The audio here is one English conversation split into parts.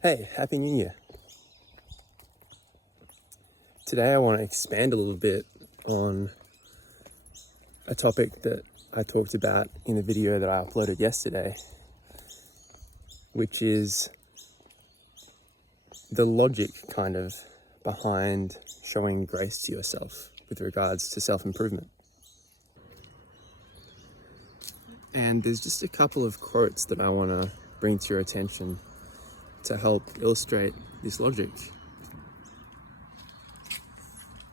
Hey, Happy New Year. Today I want to expand a little bit on a topic that I talked about in a video that I uploaded yesterday, which is the logic kind of behind showing grace to yourself with regards to self-improvement. And there's just a couple of quotes that I want to bring to your attention to help illustrate this logic.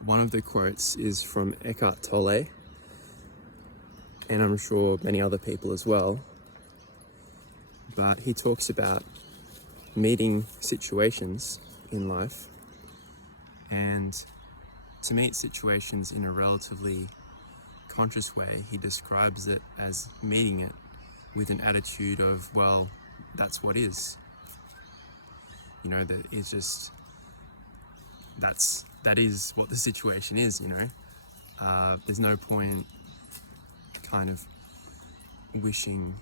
One of the quotes is from Eckhart Tolle, and I'm sure many other people as well, but he talks about meeting situations in life, and to meet situations in a relatively conscious way, he describes it as meeting it with an attitude of, well, that's what is. You know, that is just, that is what the situation is, you know. There's no point kind of wishing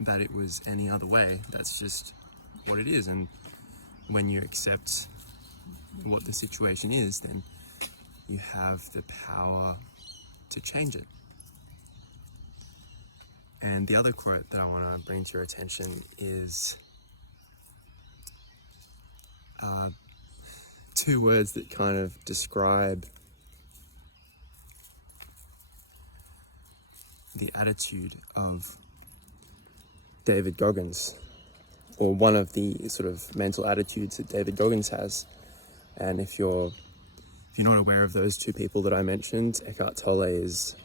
that it was any other way. That's just what it is. And when you accept what the situation is, then you have the power to change it. And the other quote that I want to bring to your attention is two words that kind of describe the attitude of David Goggins, or one of the sort of mental attitudes that David Goggins has. And if you're not aware of those two people that I mentioned, Eckhart Tolle is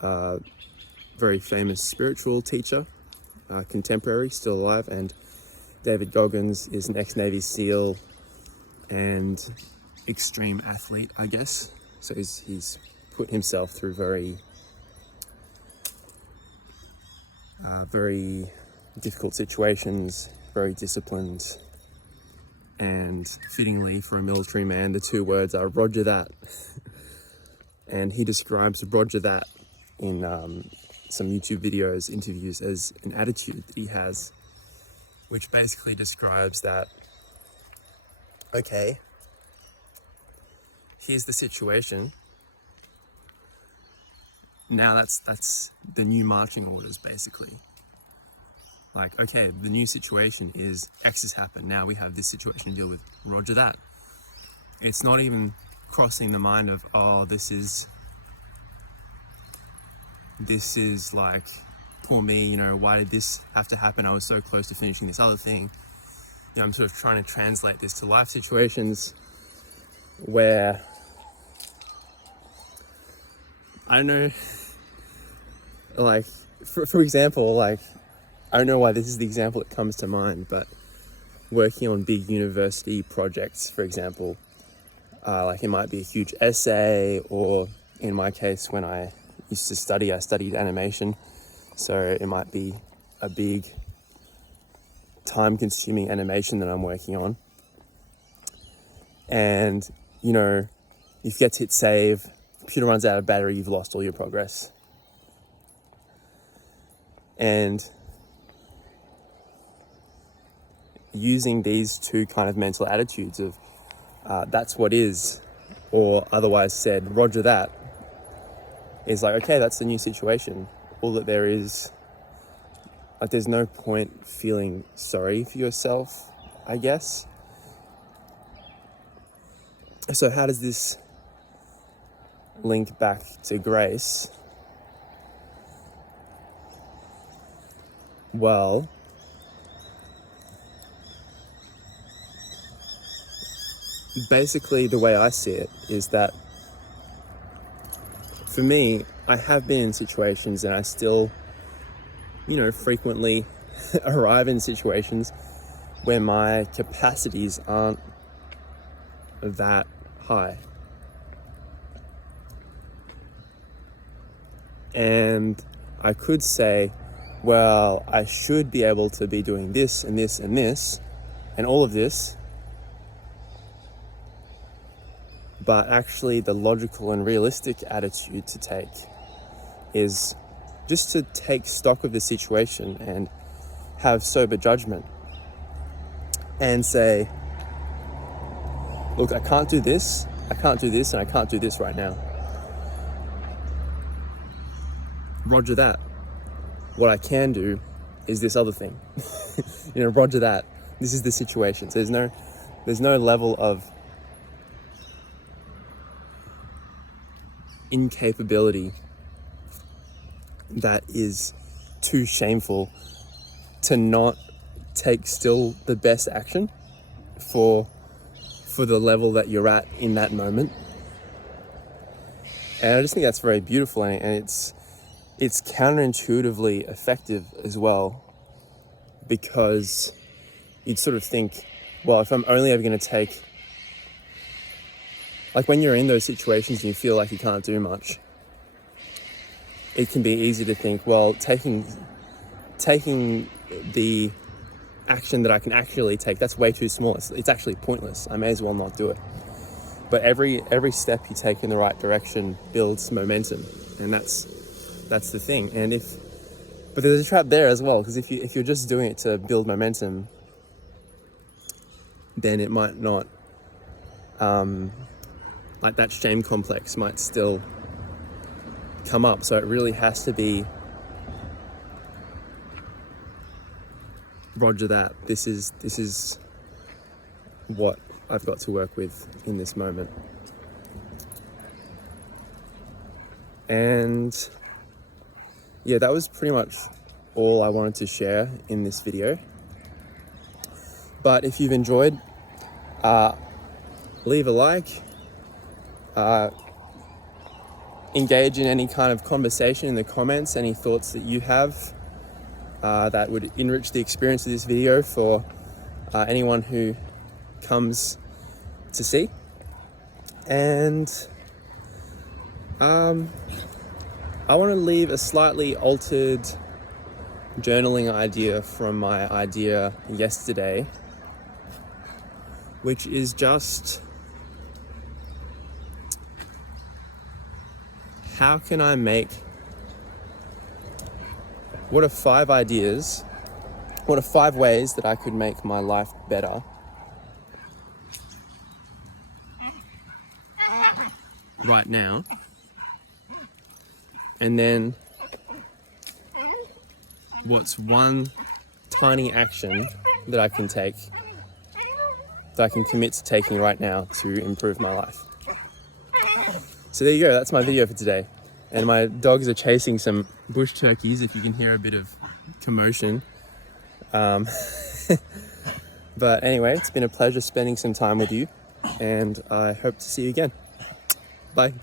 a very famous spiritual teacher, contemporary, still alive, and David Goggins is an ex-Navy SEAL and extreme athlete, I guess. So he's put himself through very difficult situations, very disciplined, and fittingly for a military man, the two words are "Roger that." And he describes "Roger that" in some YouTube videos, interviews, as an attitude that he has, which basically describes that, okay, here's the situation. Now that's the new marching orders, basically. Like, okay, the new situation is X has happened. Now we have this situation to deal with. Roger that. It's not even crossing the mind of, oh, this is like, poor me, you know, why did this have to happen? I was so close to finishing this other thing. You know, I'm sort of trying to translate this to life situations where, I don't know, like, for example, like, I don't know why this is the example that comes to mind, but working on big university projects, for example, like it might be a huge essay, or in my case, when I used to study, I studied animation, so it might be a big time-consuming animation that I'm working on. And, you know, if you get to hit save, computer runs out of battery, you've lost all your progress. And using these two kind of mental attitudes of that's what is, or otherwise said, Roger that, is like, okay, that's the new situation. All that there is, like, there's no point feeling sorry for yourself, I guess. So how does this link back to grace? Well, basically the way I see it is that, for me, I have been in situations, and I still, you know, frequently arrive in situations where my capacities aren't that high. And I could say, well, I should be able to be doing this and this and this and all of this. But actually the logical and realistic attitude to take is just to take stock of the situation and have sober judgment. and say, look, I can't do this, and I can't do this right now. Roger that. What I can do is this other thing. Roger that. This is the situation. So there's no level of incapability that is too shameful to not take still the best action for the level that you're at in that moment. And I just think that's very beautiful, and it's counterintuitively effective as well, because you'd sort of think, well, if I'm only ever going to take, like when you're in those situations and you feel like you can't do much, it can be easy to think, well, taking the action that I can actually take, that's way too small. It's actually pointless. I may as well not do it. But every step you take in the right direction builds momentum, and that's the thing. But there's a trap there as well, because if you're just doing it to build momentum, then it might not, like that shame complex might still come up. So it really has to be, roger that. This is what I've got to work with in this moment. And yeah, that was pretty much all I wanted to share in this video. But if you've enjoyed, leave a like, engage in any kind of conversation in the comments, any thoughts that you have that would enrich the experience of this video for anyone who comes to see. And I want to leave a slightly altered journaling idea from my idea yesterday, which is just, how can I what are 5 ways that I could make my life better right now? And then what's one tiny action that I can take, that I can commit to taking right now to improve my life? So there you go, that's my video for today. And my dogs are chasing some bush turkeys, if you can hear a bit of commotion. But anyway, it's been a pleasure spending some time with you, and I hope to see you again. Bye.